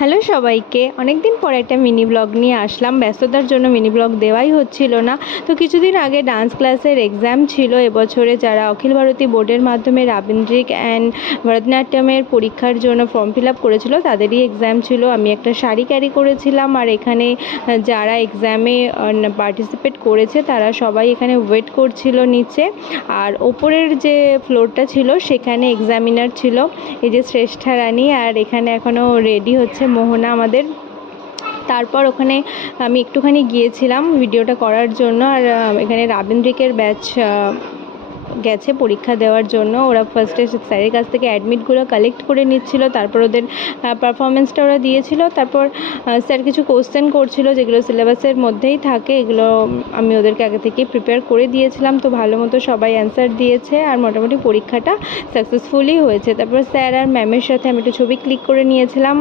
Hello সবাইকে, অনেক দিন পর একটা মিনি ব্লগ নিয়ে আসলাম। ব্যস্ততার জন্য মিনি ব্লগ দেওয়াই হচ্ছিল না। তো কিছুদিন আগে ডান্স ক্লাসের এক্সাম ছিল এবছরে, যারা অখিল ভারতীয় বোর্ডের মাধ্যমে রাবীন্দ্রিক অ্যান্ড ভরতনাট্যমের পরীক্ষার জন্য ফর্ম ফিল আপ করেছিল, তাদেরই এক্সাম ছিল। আমি একটা শাড়ি ক্যারি করেছিলাম, আর এখানে যারা এক্সামে পার্টিসিপেট করেছে তারা সবাই এখানে ওয়েট করছিল নিচে। আর ওপরের যে ফ্লোরটা ছিল সেখানে এক্সামিনার ছিল, এই যে শ্রেষ্ঠা রানী, আর এখানে এখনও রেডি হচ্ছে মোহনা আমাদের। তারপর ওখানে আমি একটুখানি গিয়েছিলাম ভিডিওটা করার জন্য। আর এখানে রাবীন্দ্রিকের ব্যাচ গেছে পরীক্ষা দেওয়ার জন্য। ওরা ফার্স্টে স্যারের কাছ থেকে অ্যাডমিটগুলো কালেক্ট করে নিচ্ছিল, তারপর ওদের পারফরমেন্সটা ওরা দিয়েছিল। তারপর স্যার কিছু কোশ্চেন করছিল যেগুলো সিলেবাসের মধ্যেই থাকে, এগুলো আমি ওদেরকে আগে থেকেই প্রিপেয়ার করে দিয়েছিলাম। তো ভালো মতো সবাই অ্যান্সার দিয়েছে, আর মোটামুটি পরীক্ষাটা সাকসেসফুলি হয়েছে। তারপর স্যার আর ম্যামের সাথে আমি একটু ছবি ক্লিক করে নিয়েছিলাম।